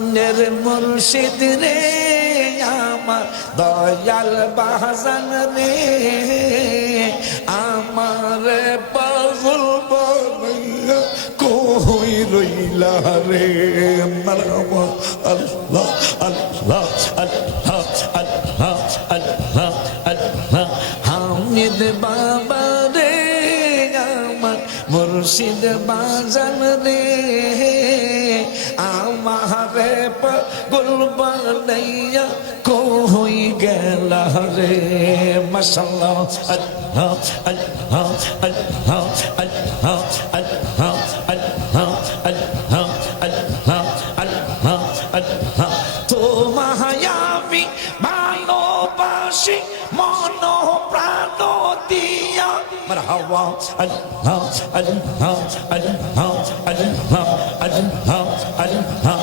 প্রাণের মুর্শিদ রে, আমার দয়াল বাহাজান রে, আমার পাগল কই রইলা রে। মারহাবা আল্লাহ আল্লাহ আল্লাহ আল্লাহ আল্লাহ আল্লাহ হামিদ বাবা রে, আমার মুর্শিদ বাজান রে। আমারে পাগল বানাইয়া কই গেলা রে মাশাআল্লাহ আল্লাহ আল্লাহ আল্লাহ আল্লাহ আল্লাহ আল্লাহ আল্লাহ আল্লাহ আল্লাহ আল্লাহ তোমায় আমি ভালোবাসি মন প্রাণ দিয়া মারহাবা আল্লাহ আল্লাহ আল্লাহ আল্লাহ আল্লাহ আল্লাহ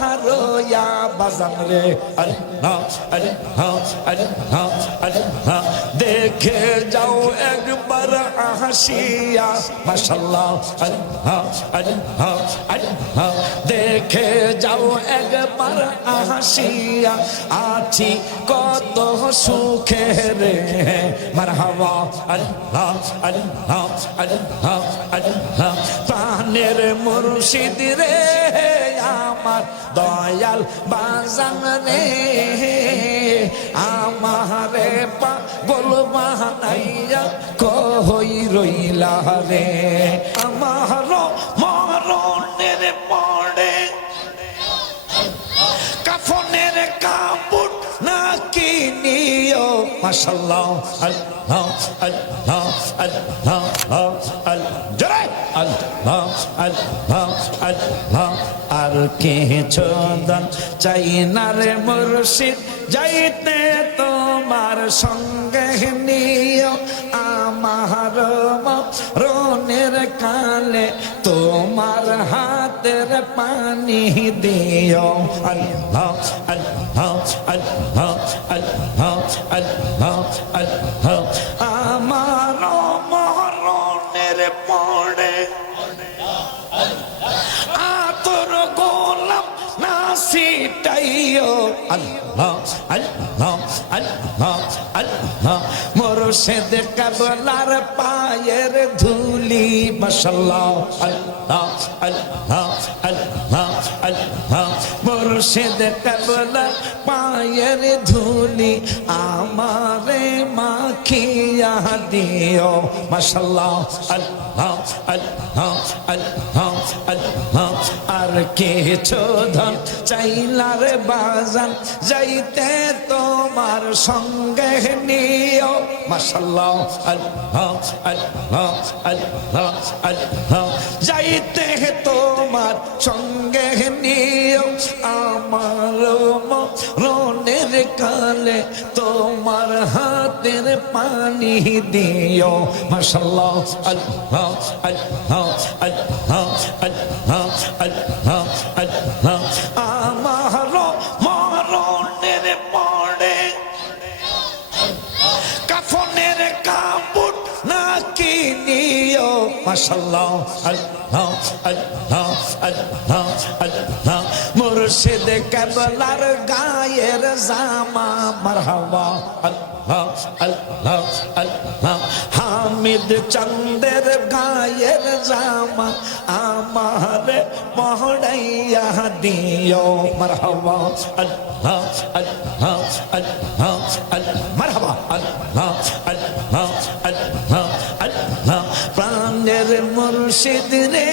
হারোয়া বাজান রে। আরে না, আরে হা আরে হা আরে হা দেখে যাও একবার হাসিয়া মাশাল্লাহ আরে হা আরে হা আরে হা দেখে যাও একবার হাসিয়া, আছি কত সুখে রে। মারহাবা। আরে হা আরে হা আরে হা আরে হা প্রাণের মুর্শিদ রে আমার দয়াল বাজানে আমারে পাগল বানাইয়া কই রইলা রে। আমার মাশাল্লাহ আল্লাহ আল্লাহ আল্লাহ আল্লাহ জয় আল্লাহ আল্লাহ আল্লাহ, আর কিছু দান চাই রে মুর্শিদ। যাইতে তোমার সঙ্গে নিও আমার রনের কালে তোমার হাতের পানি দিও। আল্লাহ আল্লাহ আল্লাহ আমার মরণের পড়ে আতর গোলাম নাসিটাইও আল্লাহ আল্লাহ আল্লাহ আল্লাহ। মুর্শিদ কাবলার পায়ের ধুলি মাশাল্লাহ আল্লাহ আল্লাহ আল্লাহ আল্লাহ। মুর্শিদ কাবলার পায়ের ধুলি আমারে মাখিয়া দিও। মাশাল্লাহ আল্লাহ আল্লাহ আল্লাহ আল্লাহ। আর কিছু ধন চাইলার বাজান, যাইতে তোমার সঙ্গে নিও। আল্লাহ যাইতে তোমার সঙ্গে নিও। আমার মরণের কালে তোমার হাতের পানি দিও। আল্লাহ আল্লাহ আল্লাহ আল্লাহ আল্লাহ আল্লাহ। আমার মরণের পড়ে কাফনের কাপড় না কিনিও মাশাল্লাহ আল্লাহ আল্লাহ আল্লাহ আল্লাহ মুর্শিদ কেবলার গায়ের জামা মারহাবা, আল্লাহ। আল্লাহ আল্লাহ হামিদ চন্দের গায়ের জামা আমার মহড়াইয়া দিও, মারহাবা, আল্লাহ আল্লাহ আল্লাহ আল্লাহ, মারহাবা, আল্লাহ আল্লাহ আল্লাহ আল্লাহ। প্রাণের মুর্শিদ রে,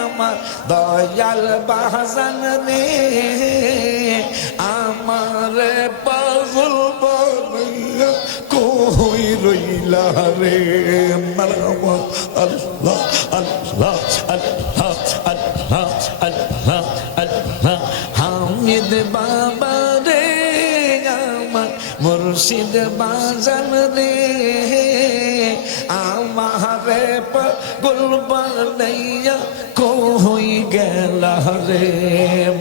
আমার দয়াল বাহাজান রে। الله ريم الله الله الله الله الله الله الله حامد بابا মুর্শিদ বাজান রে আমারে গুলবানাইয়া কো হই গেল রে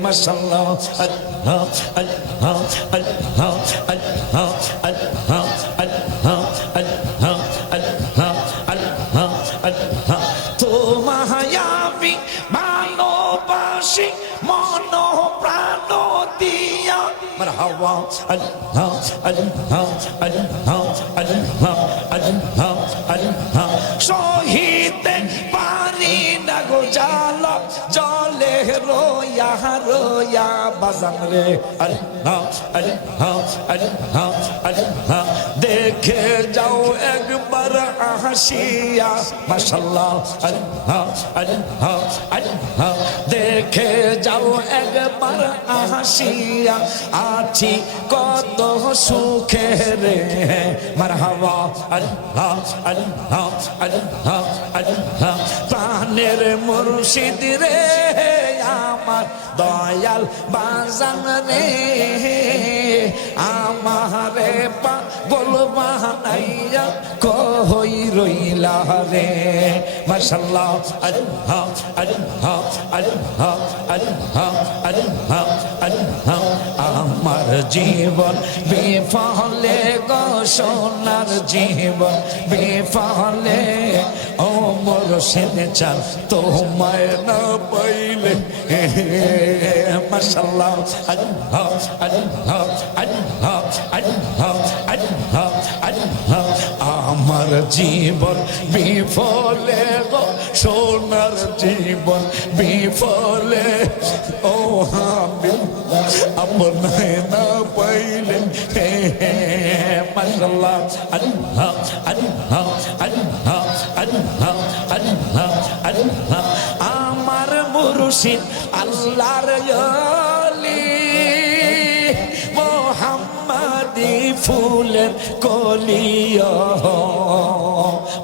মাশাআল্লাহ আল্লাহ আল্লাহ আল্লাহ আল্লাহ মারহাবা আল্লাহ আল্লাহ আল্লাহ আল্লাহ আল্লাহ আল্লাহ শহীদ পারি না গো জাল, জলে রোয়া রোয়া বাজান রে। আল্লাহ আল্লাহ আল্লাহ আল্লাহ দেখে যাও একবার হাসিয়া মাশাল্লাহ আল্লাহ আল্লাহ। দেখে যাও একবার হাসিয়া, আছি কত সুখে রে। মারহাবা, আল্লাহ আল্লাহ আল্লাহ আল্লাহ। প্রাণের মুর্শিদ রে, আমার দয়াল বাজান রে। আমারে পাগল বানাইয়া কই রইলা রে। মাশাল্লাহ আল্লাহ আল্লাহ আল্লাহ আল্লাহ আল্লাহ আল্লাহ। আমার জীবন বিফলে গো, সোনার জীবন বিফলে। ও মোর সেনে চাল তোমায় না পাইলে। মাশাল্লাহ আল্লাহ আল্লাহ আল্লাহ আল্লাহ আল্লাহ আল্লাহ। আমার জীবন বিফলে গো, সোনার জীবন বিফলে। ও আপনায় না পাইলে। মাশাল্লাহ আল্লাহ আল্লাহ আল্লাহ আল্লাহ। মুর্শিদ আল্লাহর মোহাম্মদি ফুলের কলিয়া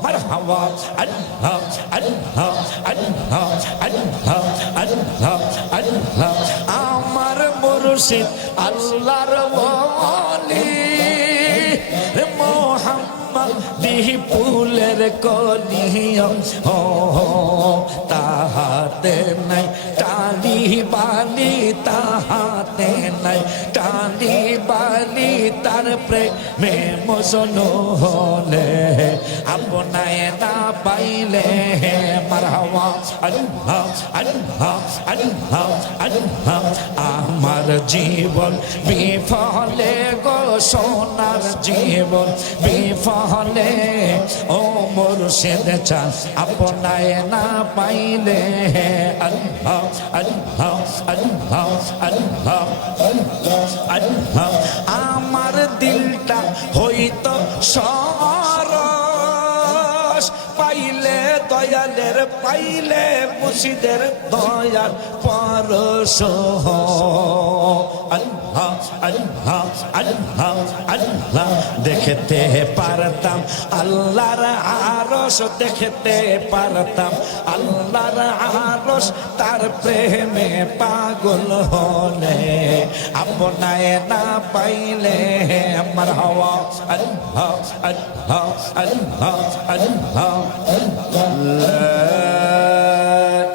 মারহাবা, আল্লাহ আল্লাহ আল্লাহ আল্লাহ আল্লাহ আল্লাহ। আমার মুর্শিদ, আল্লাহর দিহি ফুলের কলিয়া ও তাহাতে নাই। টালি বালি তাহাতে নাই। টালি বালি তার প্রেমে মজনু হলে, আপনায় না পাইলে হে মারহাওয়া আল্লাহ আল্লাহ আল্লাহ আল্লাহ, আমার জীবন বিফলে গো, সোনার জীবন বিফলে ও মুর্শিদ চান আপনায় না পাইলে আল্লাহ আল্লাহ আমার দিলটা হইতো সরস পাইলে মুর্শিদের দয়াল পরশ আল্লাহ আল্লাহ আল্লাহ আল্লাহ দেখতে পারতাম, আল্লাহর আরস দেখতে পারতাম, আল্লাহর আরস তার প্রেমে পাগল হলে। আপনায় না পাইলে আমার হওয়া আল্লাহ আল্লাহ আল্লাহ আল্লাহ لا